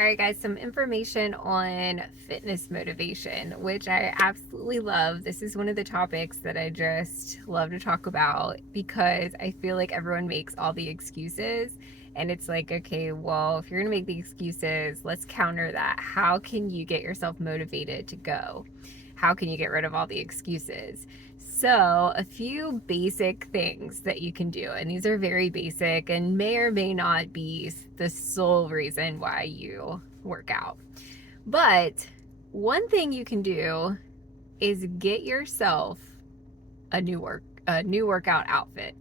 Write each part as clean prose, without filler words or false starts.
All right, guys, some information on fitness motivation, which I absolutely love. This is one of the topics that I just love to talk about because I feel like everyone makes all the excuses. And it's like, okay, well, if you're going to make the excuses, let's counter that. How can you get yourself motivated to go? How can you get rid of all the excuses? So, a few basic things that you can do, and these are very basic and may or may not be the sole reason why you work out. But one thing you can do is get yourself a new workout outfit.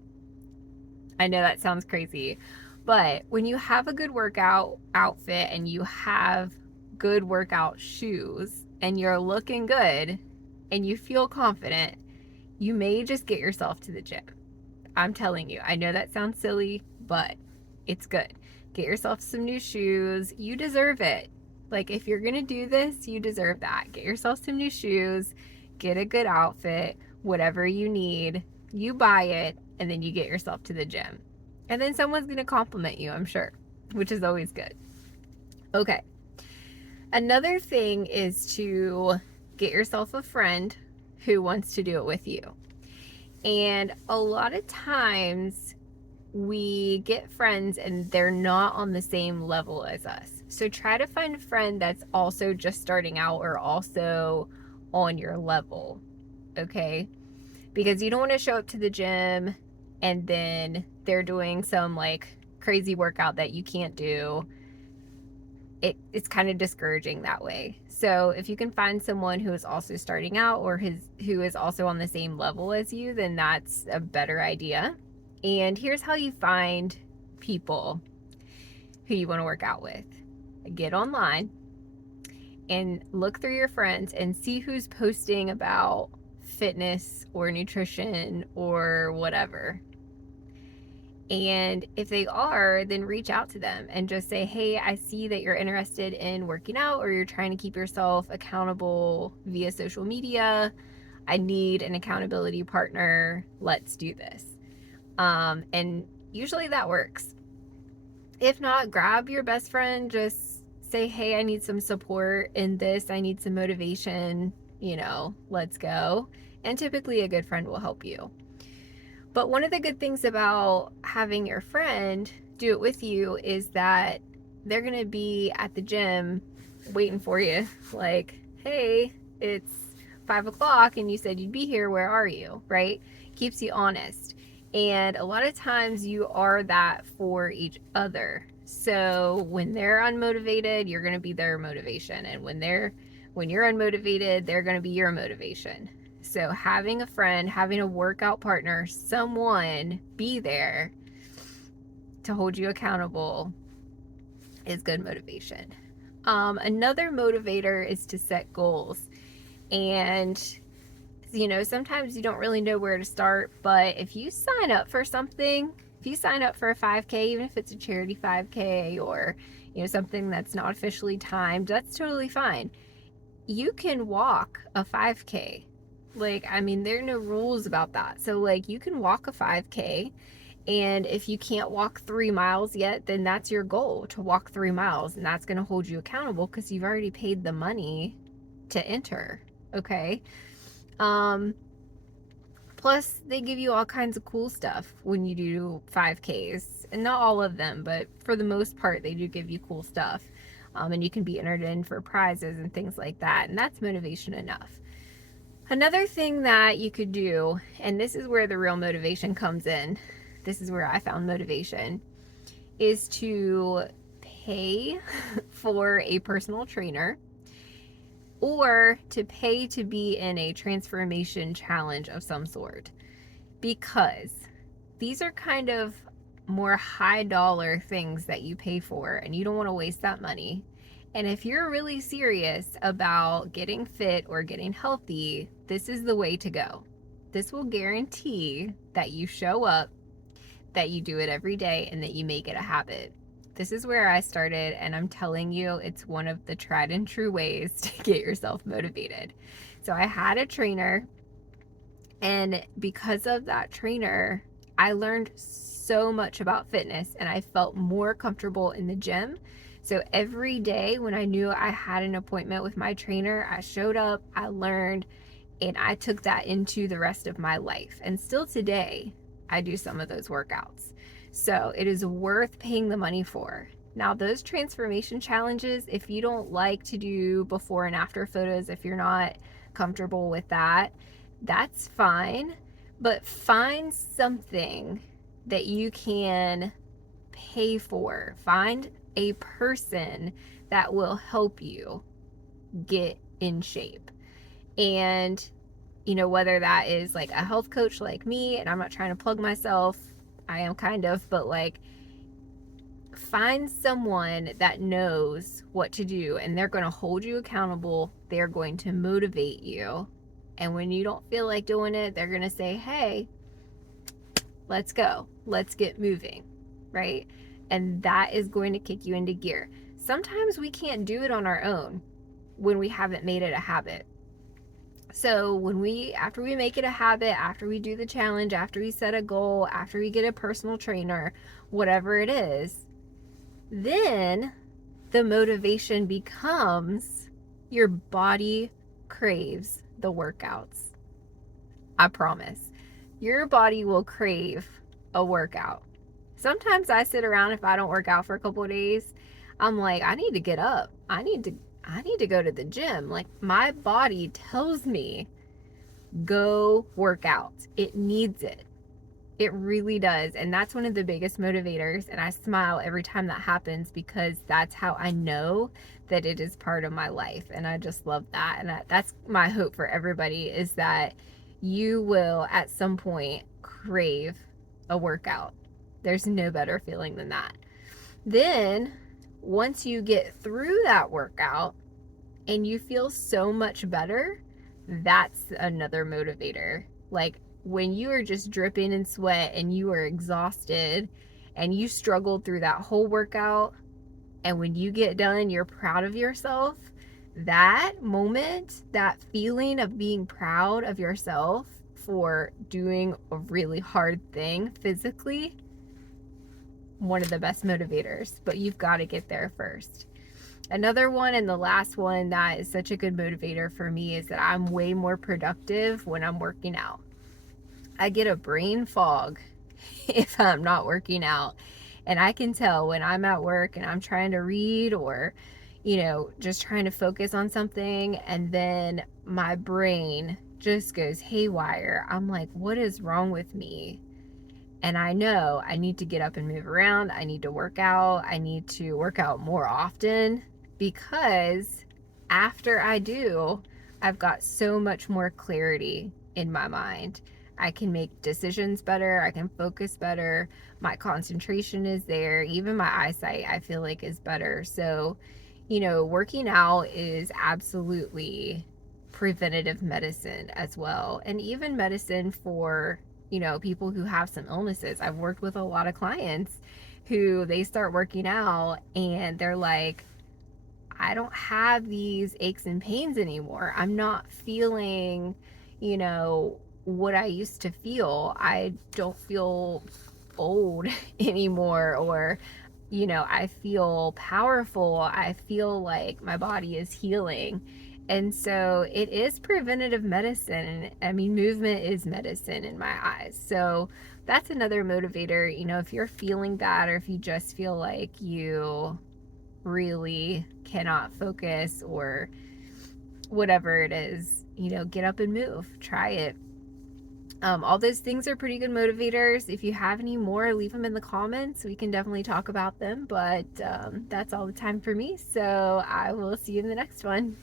I know that sounds crazy, but when you have a good workout outfit and you have good workout shoes and you're looking good and you feel confident, you may just get yourself to the gym. I'm telling you, I know that sounds silly, but it's good. Get yourself some new shoes. You deserve it. Like, if you're going to do this, you deserve that. Get yourself some new shoes, get a good outfit, whatever you need. You buy it, and then you get yourself to the gym. And then someone's going to compliment you, I'm sure, which is always good. Okay. Another thing is to get yourself a friend who wants to do it with you. And a lot of times we get friends and they're not on the same level as us. So try to find a friend that's also just starting out or also on your level, okay? Because you don't want to show up to the gym and then they're doing some like crazy workout that you can't do. It's kind of discouraging that way. So if you can find someone who is also starting out or who is also on the same level as you, then that's a better idea. And here's how you find people who you want to work out with. Get online and look through your friends and see who's posting about fitness or nutrition or whatever. And if they are, then reach out to them and just say, hey, I see that you're interested in working out or you're trying to keep yourself accountable via social media. I need an accountability partner. Let's do this. And usually that works. If not, grab your best friend, just say, hey, I need some support in this. I need some motivation, let's go. And typically a good friend will help you. But one of the good things about having your friend do it with you is that they're going to be at the gym waiting for you. Like, hey, it's 5 o'clock and you said you'd be here. Where are you? Right? Keeps you honest. And a lot of times you are that for each other. So when they're unmotivated, you're going to be their motivation. And when you're unmotivated, they're going to be your motivation. So having a friend, having a workout partner, someone be there to hold you accountable is good motivation. Another motivator is to set goals. And, sometimes you don't really know where to start, but if you sign up for something, if you sign up for a 5K, even if it's a charity 5K or, something that's not officially timed, that's totally fine. You can walk a 5K. There are no rules about that. So, you can walk a 5K, and if you can't walk 3 miles yet, then that's your goal, to walk 3 miles, and that's going to hold you accountable because you've already paid the money to enter, okay? Plus, they give you all kinds of cool stuff when you do 5Ks, and not all of them, but for the most part, they do give you cool stuff, and you can be entered in for prizes and things like that, and that's motivation enough. Another thing that you could do, and this is where the real motivation comes in, this is where I found motivation, is to pay for a personal trainer or to pay to be in a transformation challenge of some sort. Because these are kind of more high dollar things that you pay for, and you don't want to waste that money. And if you're really serious about getting fit or getting healthy, this is the way to go. This will guarantee that you show up, that you do it every day, and that you make it a habit. This is where I started, and I'm telling you, it's one of the tried and true ways to get yourself motivated. So I had a trainer, and because of that trainer, I learned so much about fitness, and I felt more comfortable in the gym So every day when I knew I had an appointment with my trainer, I showed up, I learned, and I took that into the rest of my life. And still today, I do some of those workouts. So it is worth paying the money for. Now, those transformation challenges, if you don't like to do before and after photos, if you're not comfortable with that, that's fine. But find something that you can pay for. Find a person that will help you get in shape. And, whether that is like a health coach like me, and I'm not trying to plug myself, I am kind of, but like, find someone that knows what to do and they're going to hold you accountable. They're going to motivate you. And when you don't feel like doing it, they're going to say, hey, let's go. Let's get moving, right? And that is going to kick you into gear. Sometimes we can't do it on our own when we haven't made it a habit. So after we make it a habit, after we do the challenge, after we set a goal, after we get a personal trainer, whatever it is, then the motivation becomes your body craves the workouts. I promise. Your body will crave a workout. Sometimes I sit around, if I don't work out for a couple of days, I'm like, I need to get up. I need to go to the gym. Like, my body tells me, go work out. It needs it. It really does. And that's one of the biggest motivators. And I smile every time that happens because that's how I know that it is part of my life. And I just love that. And that's my hope for everybody, is that you will at some point crave a workout. There's no better feeling than that. Then once you get through that workout and you feel so much better, that's another motivator. Like, when you are just dripping in sweat and you are exhausted and you struggled through that whole workout, and when you get done, you're proud of yourself, that moment, that feeling of being proud of yourself for doing a really hard thing physically, one of the best motivators. But you've got to get there first. Another one, and the last one that is such a good motivator for me, is that I'm way more productive when I'm working out. I get a brain fog if I'm not working out. And I can tell when I'm at work and I'm trying to read or, just trying to focus on something, and then my brain just goes haywire. I'm like, what is wrong with me? And I know I need to get up and move around. I need to work out. I need to work out more often, because after I do, I've got so much more clarity in my mind. I can make decisions better. I can focus better. My concentration is there. Even my eyesight, I feel like, is better. So, working out is absolutely preventative medicine as well. And even medicine for, people who have some illnesses. I've worked with a lot of clients who they start working out and they're like, I don't have these aches and pains anymore. I'm not feeling, what I used to feel. I don't feel old anymore, or, I feel powerful. I feel like my body is healing. And so it is preventative medicine. I mean, movement is medicine in my eyes. So that's another motivator. If you're feeling bad, or if you just feel like you really cannot focus, or whatever it is, get up and move. Try it. All those things are pretty good motivators. If you have any more, leave them in the comments. We can definitely talk about them. But that's all the time for me. So I will see you in the next one.